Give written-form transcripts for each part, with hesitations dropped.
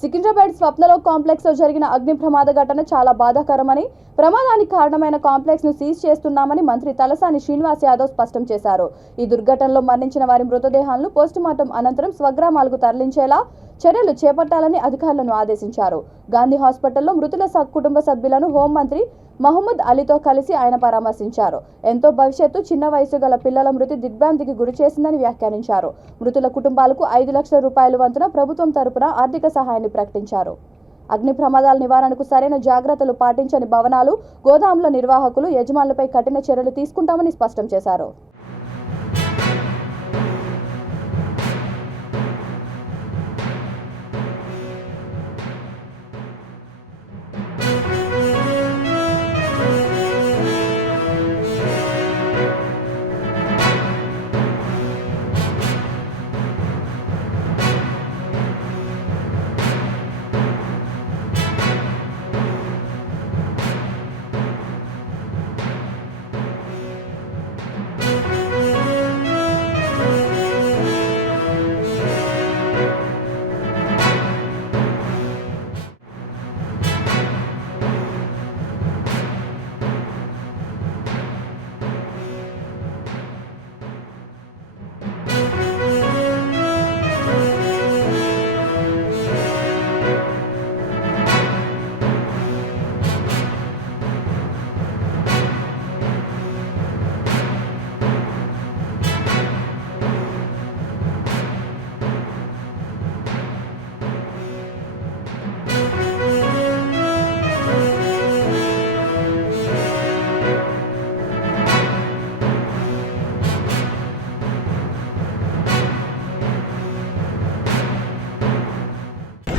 Secunderabad స్వప్నలో complex లో జరిగిన అగ్ని ప్రమాద ఘటన చాలా బాధాకరమని, ప్రమాదానికి కారణమైన కాంప్లెక్స్ ను సీజ్ చేస్తున్నామని మంత్రి తలసాని శ్రీనివాస్ యాదవ్ స్పష్టం చేశారు. ఈ దుర్ఘటనలో మరణించిన వారి మృతదేహాలను పోస్టుమార్టం అనంతరం స్వగ్రామాలకు తరలించేలా చర్యలు చేపట్టాలని అధికారులను ఆదేశించారు. గాంధీ హాస్పిటల్లో మృతుల కుటుంబ సభ్యులను హోంమంత్రి మహమ్మద్ అలీతో కలిసి ఆయన పరామర్శించారు. ఎంతో భవిష్యత్తు చిన్న వయసు గల పిల్లల మృతి దిగ్భ్రాంతికి గురి చేసిందని వ్యాఖ్యానించారు. మృతుల కుటుంబాలకు 5 లక్షల రూపాయల వంతున ప్రభుత్వం తరపున ఆర్థిక సహాయాన్ని ప్రకటించారు. అగ్ని ప్రమాదాల నివారణకు సరైన జాగ్రత్తలు పాటించని భవనాలు, గోదాముల నిర్వాహకులు, యజమానులపై కఠిన చర్యలు తీసుకుంటామని స్పష్టం చేశారు.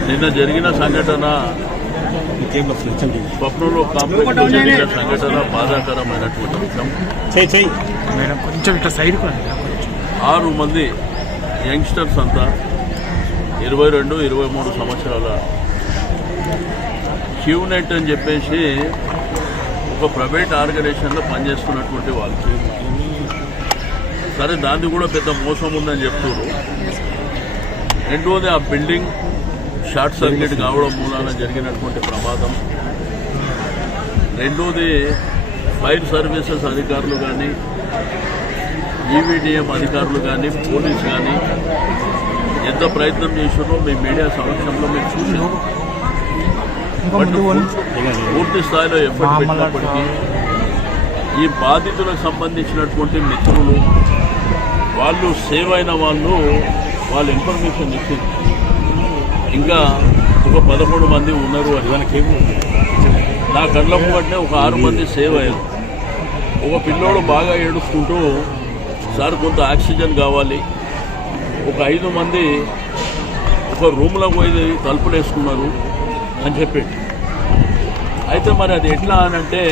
నిన్న జరిగిన సంఘటన స్వప్నంలో కాంప్లెక్స్ జరిగిన సంఘటన బాధాకరమైనటువంటి విషయం. 6 మంది యంగ్స్టర్స్ అంతా 22-23 సంవత్సరాల క్యూనెట్ అని చెప్పేసి ఒక ప్రైవేట్ ఆర్గనైజేషన్లో పనిచేస్తున్నటువంటి వాళ్ళు. సరే, దాన్ని కూడా పెద్ద మోసం ఉందని చెప్తున్నారు. రెండోది ఆ బిల్డింగ్ షార్ట్ సర్క్యూట్ కావడం మూలాన జరిగినటువంటి ప్రమాదం. రెండోది ఫైర్ సర్వీసెస్ అధికారులు కానీ, ఈవీడీఎం అధికారులు కానీ, పోలీసు కానీ ఎంత ప్రయత్నం చేశారో మీ మీడియా సమక్షంలో మీరు చూసారు. పూర్తి స్థాయిలో ఎఫర్ట్ పెట్టినప్పటికీ ఈ బాధితులకు సంబంధించినటువంటి మిత్రులు, వాళ్ళు సేవ్ అయిన వాళ్ళ ఇన్ఫర్మేషన్ ఇచ్చింది. ఇంకా ఒక 11 మంది ఉన్నారు అని నా కళ్ళ ముంగటనే ఒక 6 మంది సేవ్ అయ్యారు. ఒక పిల్లోడు బాగా ఏడుస్తుంటూ, సార్ కొంత ఆక్సిజన్ కావాలి, ఒక 5 మంది ఒక రూమ్లో పోయి తలుపులు వేసుకున్నారు అని చెప్పి. అయితే మరి అది ఎట్లా అనంటే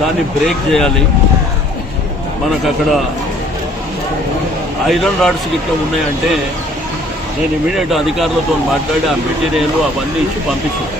దాన్ని బ్రేక్ చేయాలి. మనకు అక్కడ ఐరన్ రాడ్స్ గిట్లా ఉన్నాయంటే నేను ఇమీడియట్ అధికారులతో మాట్లాడి ఆ మెటీరియల్ అవన్నీ ఇచ్చి పంపించాను.